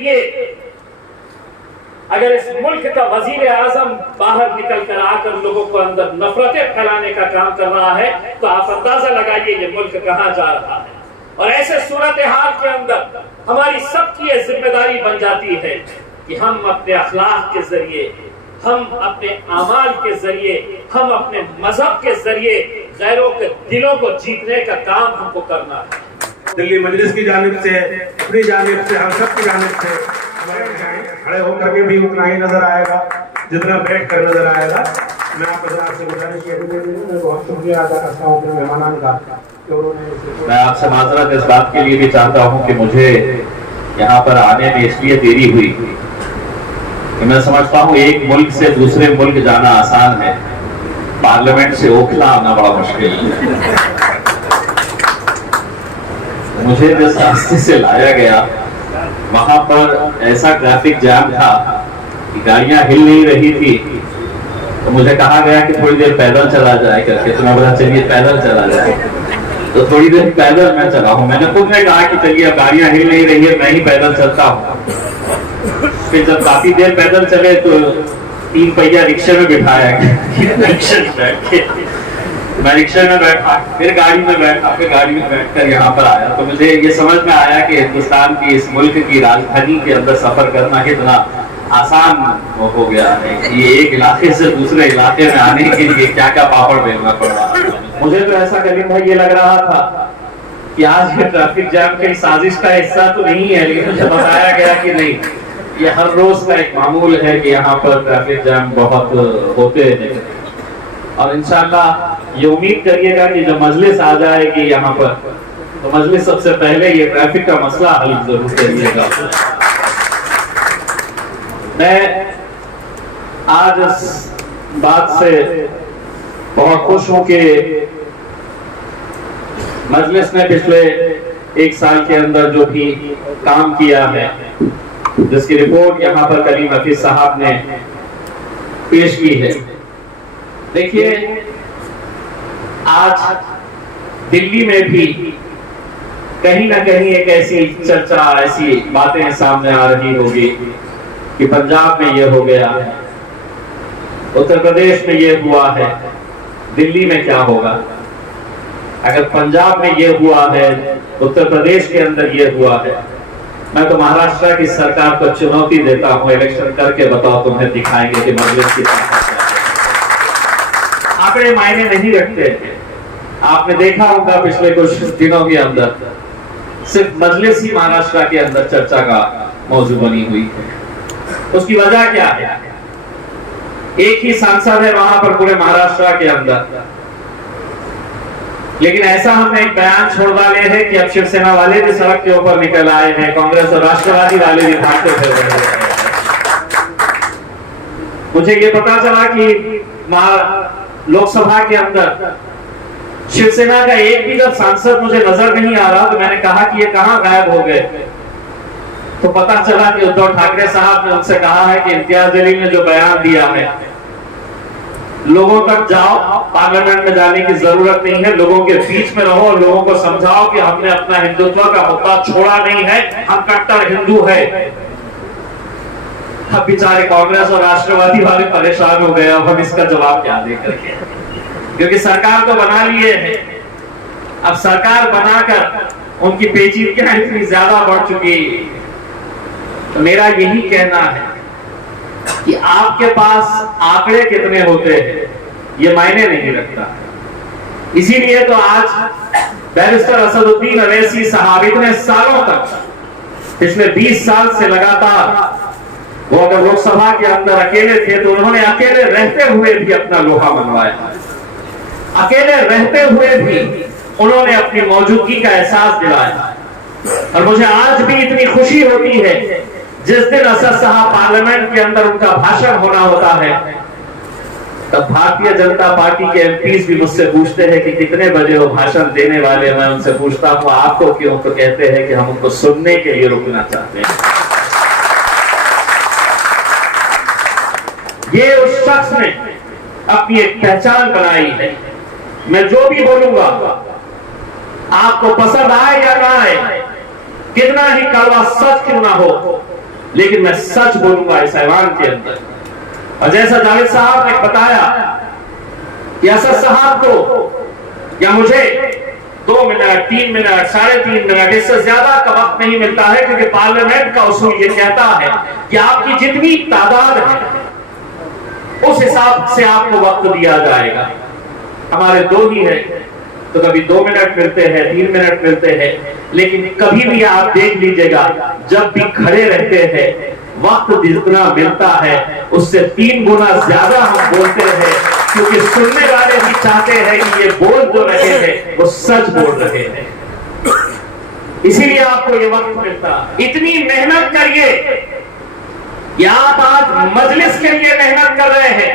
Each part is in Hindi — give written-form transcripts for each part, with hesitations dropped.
ये अगर इस मुल्क का वजीर आजम बाहर निकल कर आकर लोगों को अंदर नफरतें फैलाने का काम कर रहा है तो आप अंदाजा लगाइए ये मुल्क कहां जा रहा है। और ऐसे सूरत हाल के अंदर हमारी सबकी ये जिम्मेदारी बन जाती है कि हम अपने अखलाक के जरिए, हम अपने आमाल के जरिए, हम अपने मजहब के जरिए गैरों के दिलों को जीतने का काम हमको करना है। दिल्ली मजलिस की जानिब से, अपनी जानिब से, हम सब की जानिब से खड़े होकर के भी उतना ही नजर आएगा जितना बैठ कर नजर आएगा। मैं आपसे गुजारिश बहुत शुक्रिया अदा करता हूँ अपने मेहमानान का। मैं आपसे माजरत इस बात के लिए भी चाहता हूँ कि मुझे यहाँ पर आने में इसलिए देरी हुई कि मैं समझता हूँ एक मुल्क से दूसरे मुल्क जाना आसान है, पार्लियामेंट से ओखला आना बड़ा मुश्किल है। मुझे जिस रास्ते से लाया गया वहां पर ऐसा ट्रैफिक जाम था कि गाड़ियां हिल नहीं रही थी, तो मुझे कहा गया कि थोड़ी देर पैदल चला जाए करके। तो मैं बोला चलिए पैदल चला जाए, तो थोड़ी देर पैदल मैं चला हूँ। मैंने खुद ने कहा कि चलिए अब गाड़ियां हिल नहीं रही है, मैं ही पैदल चलता हूँ। फिर जब काफी देर पैदल चले तो 3 पहिया रिक्शे में बिठाया गया। मैं रिक्शे में बैठा, फिर गाड़ी में बैठा, फिर गाड़ी में बैठकर यहाँ पर आया। तो मुझे ये समझ में आया कि हिंदुस्तान की इस मुल्क की राजधानी के अंदर सफर करना कितना आसान हो गया है कि एक इलाके से दूसरे इलाके में आने के लिए क्या क्या पापड़ बेलना पड़ रहा है। मुझे तो ऐसा करीम भाई ये लग रहा था कि आज ये ट्रैफिक जाम की साजिश का हिस्सा तो नहीं है, लेकिन मुझे बताया गया कि नहीं, ये हर रोज का एक मामूल है कि यहाँ पर ट्रैफिक जाम बहुत होते हैं। और इंशाल्लाह ये उम्मीद करिएगा कि जब मजलिस आ जाएगी यहाँ पर तो मजलिस सबसे पहले ये ट्रैफिक का मसला हल जरूर करिएगा। मैं आज इस बात से बहुत खुश हूं कि मजलिस ने पिछले 1 साल के अंदर जो भी काम किया है, जिसकी रिपोर्ट यहाँ पर करीम हफीज साहब ने पेश की है। देखिए आज दिल्ली में भी कहीं ना कहीं एक ऐसी चर्चा, ऐसी बातें सामने आ रही होगी कि पंजाब में ये हो गया है, उत्तर प्रदेश में ये हुआ है, दिल्ली में क्या होगा। अगर पंजाब में ये हुआ है, उत्तर प्रदेश के अंदर ये हुआ है, मैं तो महाराष्ट्र की सरकार को चुनौती देता हूं, इलेक्शन करके बताओ, तुम्हें दिखाएंगे कि मजलिस की ताकत क्या है। आंकड़े मायने नहीं रखते हैं। आपने देखा होगा पिछले कुछ दिनों के अंदर सिर्फ मजलिस ही महाराष्ट्र के अंदर चर्चा का मौजू बनी हुई है। उसकी वजह क्या है? एक ही सांसद है वहां पर पूरे महाराष्ट्र के अंदर, लेकिन ऐसा हमने एक बयान छोड़ डाले हैं कि अब शिवसेना वाले भी सड़क के ऊपर निकल आए हैं, कांग्रेस और राष्ट्रवादी वाले भी भागते फिर रहे हैं। मुझे ये पता चला कि लोकसभा के अंदर शिवसेना का एक भी जब सांसद मुझे नजर नहीं आ रहा तो मैंने कहा कि ये कहां गायब हो गए। तो पता चला कि उद्धव ठाकरे साहब ने उनसे कहा है कि इम्तियाज जलील ने जो बयान दिया है, लोगों तक जाओ, पार्लियामेंट में जाने की जरूरत नहीं है, लोगों के बीच में रहो और लोगों को समझाओ कि हमने अपना हिंदुत्व का मुद्दा छोड़ा नहीं है, हम कट्टर हिंदू है। अब बेचारे कांग्रेस और राष्ट्रवादी वाले परेशान हो गए, अब हम इसका जवाब क्या दे करके, क्योंकि सरकार तो बना लिए है। अब सरकार बनाकर उनकी पेचीदगियां इतनी ज्यादा बढ़ चुकी है। तो मेरा यही कहना है कि आपके पास आंकड़े कितने होते हैं ये मायने नहीं रखता। इसीलिए तो आज बैरिस्टर असदुद्दीन अवैसी साहब इतने सालों तक, पिछले 20 साल से लगातार, वो अगर लोकसभा के अंदर अकेले थे तो उन्होंने अकेले रहते हुए भी अपना लोहा मनवाया। अकेले रहते हुए भी उन्होंने अपनी मौजूदगी का एहसास दिलाया। और मुझे आज भी इतनी खुशी होती है जिस दिन असद साहब पार्लियामेंट के अंदर उनका भाषण होना होता है, तब भारतीय जनता पार्टी के एमपीज भी मुझसे पूछते हैं कि कितने बजे वो भाषण देने वाले। मैं उनसे पूछता हूं आपको क्यों? तो कहते हैं कि हम उनको सुनने के लिए रुकना चाहते हैं। ये उस शख्स ने अपनी एक पहचान बनाई है। मैं जो भी बोलूंगा आपको पसंद आए या ना आए, कितना ही कड़वा सच क्यों ना हो, लेकिन मैं सच बोलूंगा इस ऐवान के अंदर। और जैसा जावेद साहब ने बताया कि असद साहब को या मुझे 2 मिनट 3 मिनट 3.5 मिनट इससे ज्यादा का वक्त नहीं मिलता है, क्योंकि पार्लियामेंट का उसूल ये कहता है कि आपकी जितनी तादाद है उस हिसाब से आपको वक्त दिया जाएगा। हमारे 2 ही है तो कभी 2 मिनट मिलते हैं, 3 मिनट मिलते हैं, लेकिन कभी भी आप देख लीजिएगा जब भी खड़े रहते हैं वक्त जितना मिलता है उससे 3 गुना ज्यादा हम बोलते हैं, क्योंकि सुनने वाले भी चाहते हैं कि ये बोल जो रहे हैं वो सच बोल रहे हैं। इसीलिए आपको ये वक्त मिलता। इतनी मेहनत करिए कि आप आज मजलिस के लिए मेहनत कर रहे हैं,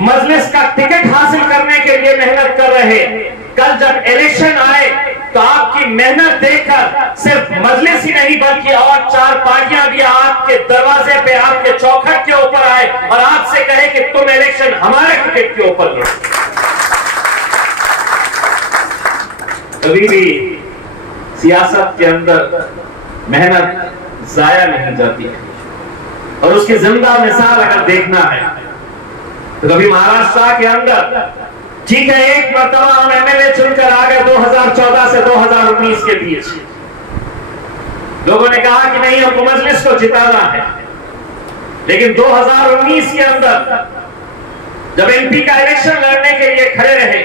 मजलिस का टिकट हासिल करने के लिए मेहनत कर रहे हैं। कल जब इलेक्शन आए तो आपकी मेहनत देखकर सिर्फ मजलिस ही नहीं बल्कि और 4 पार्टियां भी आपके दरवाजे पे, आपके चौखट के ऊपर आए और आपसे कहे कि तुम इलेक्शन हमारे टिकट के ऊपर लड़ो। कभी भी सियासत के अंदर मेहनत जाया नहीं जाती है, और उसकी जिंदा मिसाल अगर देखना है तो कभी महाराष्ट्र के अंदर ठीक है, एक मरतबा हम एमएलए चुनकर आ गए 2014 से 2019 के बीच। लोगों ने कहा कि नहीं, हमको मजलिस को जिताना है। लेकिन 2019 के अंदर जब एमपी का इलेक्शन लड़ने के लिए खड़े रहे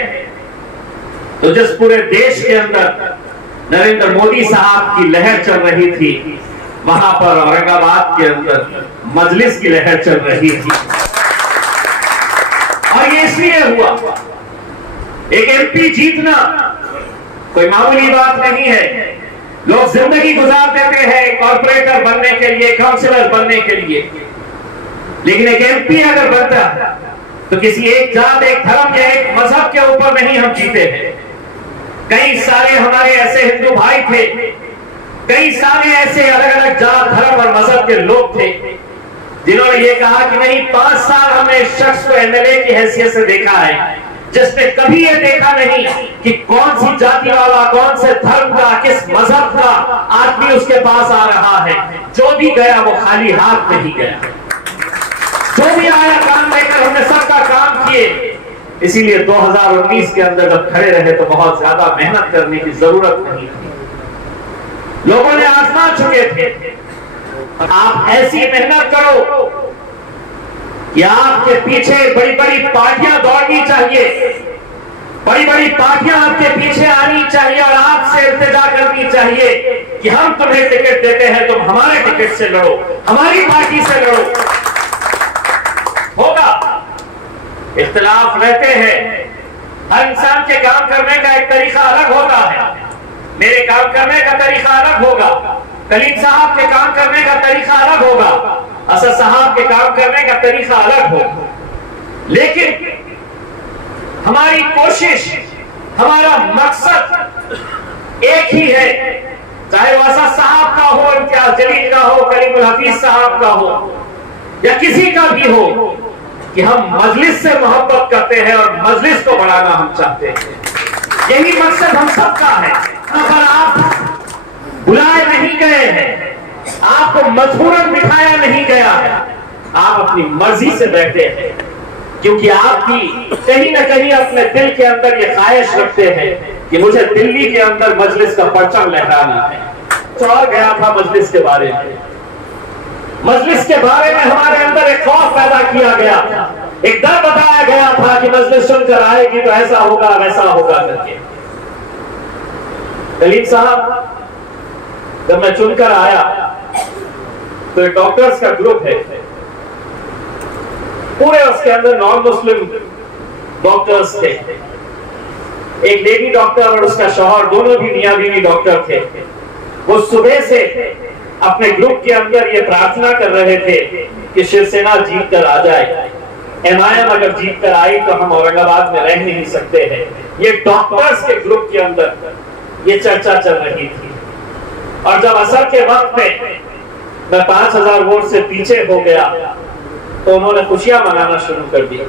तो जिस पूरे देश के अंदर नरेंद्र मोदी साहब की लहर चल रही थी, वहां पर औरंगाबाद के अंदर मजलिस की लहर चल रही थी। और ये इसलिए हुआ, एक एमपी जीतना कोई मामूली बात नहीं है। लोग जिंदगी गुजार देते हैं कॉर्पोरेटर बनने के लिए, काउंसिलर बनने के लिए, लेकिन एक एमपी अगर बनता तो किसी एक जात, एक धर्म या एक मजहब के ऊपर नहीं हम जीते हैं। कई सारे हमारे ऐसे हिंदू भाई थे, कई सारे ऐसे अलग अलग जात, धर्म और मजहब के लोग थे जिन्होंने ये कहा कि नहीं, 5 साल हमने इस शख्स को एमएलए की हैसियत से देखा है जिसने कभी ये देखा नहीं कि कौन सी जाति वाला, कौन से धर्म का, किस मजहब का आदमी उसके पास आ रहा है। जो भी गया वो खाली हाथ नहीं गया, जो भी आया काम लेकर हमने सबका काम किए। इसीलिए 2019 के अंदर जब खड़े रहे तो बहुत ज्यादा मेहनत करने की जरूरत नहीं थी। लोगों ने आजमा चुके थे। आप ऐसी मेहनत करो कि आपके पीछे बड़ी बड़ी पार्टियां दौड़नी चाहिए, बड़ी बड़ी पार्टियां आपके पीछे आनी चाहिए और आपसे इल्तिजा करनी चाहिए कि हम तुम्हें टिकट देते हैं, तुम हमारे टिकट से लड़ो, हमारी पार्टी से लड़ो। होगा, इख्तिलाफ रहते हैं, हर इंसान के काम करने का एक तरीका अलग होता है। मेरे काम करने का तरीका अलग होगा, कलीम साहब के काम करने का तरीका अलग होगा, असद साहब के काम करने का तरीका अलग होगा, लेकिन हमारी कोशिश, हमारा मकसद एक ही है। चाहे वो असद साहब का हो, इम्तियाज जलील का हो, कलीमुल हफीज साहब का हो या किसी का भी हो, कि हम मजलिस से मोहब्बत करते हैं और मजलिस को बढ़ाना हम चाहते हैं। यही मकसद हम सबका है। पर आप बुलाए नहीं गए हैं, आपको मजबूरन बिठाया नहीं गया है, आप अपनी मर्जी से बैठे हैं, क्योंकि आपकी कहीं ना कहीं अपने दिल के अंदर ये ख्वाहिश रखते हैं कि मुझे दिल्ली के अंदर मजलिस का परचम लहराना है। चौर गया था मजलिस के बारे में, मजलिस के बारे में हमारे अंदर एक खौफ पैदा किया गया था, एक डर बताया गया था कि मजलिस सुनकर आएगी तो ऐसा होगा वैसा होगा करके। कलीम साहब जब मैं चुनकर आया तो एक डॉक्टर्स का ग्रुप है, पूरे उसके अंदर नॉन मुस्लिम डॉक्टर्स थे। एक लेडी डॉक्टर और उसका शौहर, दोनों भी मियां बीवी डॉक्टर थे। वो सुबह से अपने ग्रुप के अंदर ये प्रार्थना कर रहे थे कि शिवसेना जीत कर आ जाए, एमआईएम अगर जीत कर आई तो हम औरंगाबाद में रह नहीं सकते हैं। ये डॉक्टर्स के ग्रुप के अंदर ये चर्चा चल रही थी। और जब असर के वक्त में मैं 5000 वोट से पीछे हो गया तो उन्होंने खुशियां मनाना शुरू कर दी।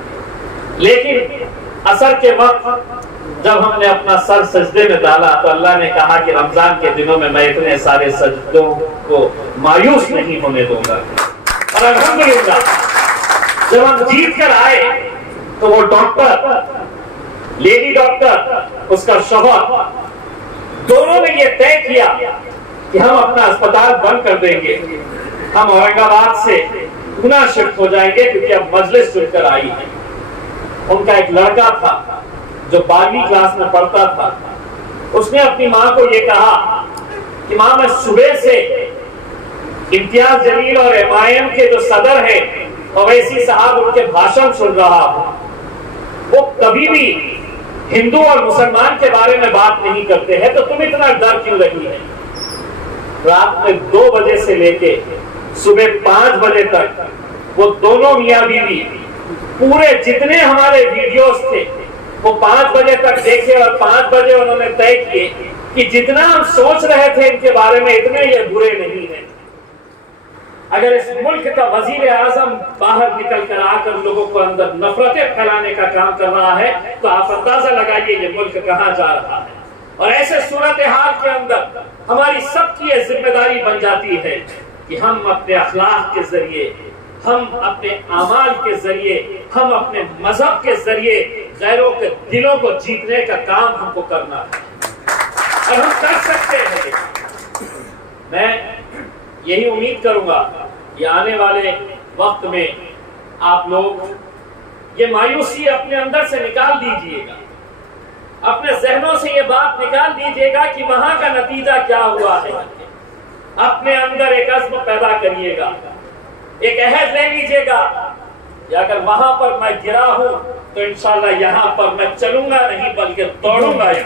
लेकिन असर के वक्त जब हमने अपना सर सजदे में डाला तो अल्लाह ने कहा कि रमजान के दिनों में मैं इतने सारे सजदों को मायूस नहीं होने दूंगा। और अल्हम्दुलिल्लाह जब हम जीत कर आए तो वो डॉक्टर, लेडी डॉक्टर, उसका शौहर, दोनों ने ये तय किया कि हम अपना अस्पताल बंद कर देंगे, हम औरंगाबाद से पुणे शिफ्ट हो जाएंगे क्योंकि अब मजलिस चुनकर आई है। उनका एक लड़का था जो 12वीं क्लास में पढ़ता था, उसने अपनी माँ को ये कहा कि माँ मैं सुबह से इम्तियाज जलील और एमआईएम के जो सदर है ओवैसी साहब उनके भाषण सुन रहा हूं, वो कभी भी हिंदू और मुसलमान के बारे में बात नहीं करते हैं, तो तुम इतना डर क्यों रही है? रात में 2 बजे से लेके सुबह 5 बजे तक वो दोनों मियां बीवी पूरे जितने हमारे वीडियोस थे वो 5 बजे तक देखे और 5 बजे उन्होंने तय किए कि जितना हम सोच रहे थे इनके बारे में इतने ये बुरे नहीं हैं। अगर इस मुल्क का वजीर आजम बाहर निकल कर आकर लोगों को अंदर नफरतें फैलाने का काम कर रहा है तो आप अंदाजा लगाइए ये मुल्क कहां जा रहा है। और ऐसे सूरत हाल के अंदर हमारी सबकी ये जिम्मेदारी बन जाती है कि हम अपने अखलाक के जरिए, हम अपने अमाल के जरिए, हम अपने मजहब के जरिए गैरों के दिलों को जीतने का काम हमको करना है और हम कर सकते हैं। मैं यही उम्मीद करूंगा कि आने वाले वक्त में आप लोग ये मायूसी अपने अंदर से निकाल दीजिएगा, अपने जहनों से ये बात निकाल दीजिएगा कि वहां का नतीजा क्या हुआ है। अपने अंदर एक अज़्म पैदा करिएगा, एक अहद ले लीजिएगा कि अगर वहां पर मैं गिरा हूं तो इंशाल्लाह यहां पर मैं चलूंगा नहीं बल्कि दौड़ूंगा। इस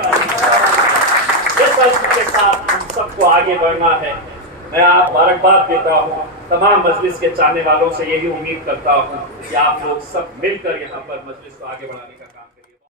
अज़्म के साथ हम सबको आगे बढ़ना है। मैं आप मुबारकबाद देता हूँ, तमाम मजलिस के चाहने वालों से यही उम्मीद करता हूँ कि आप लोग सब मिलकर यहाँ पर मजलिस को आगे बढ़ाने का काम करें।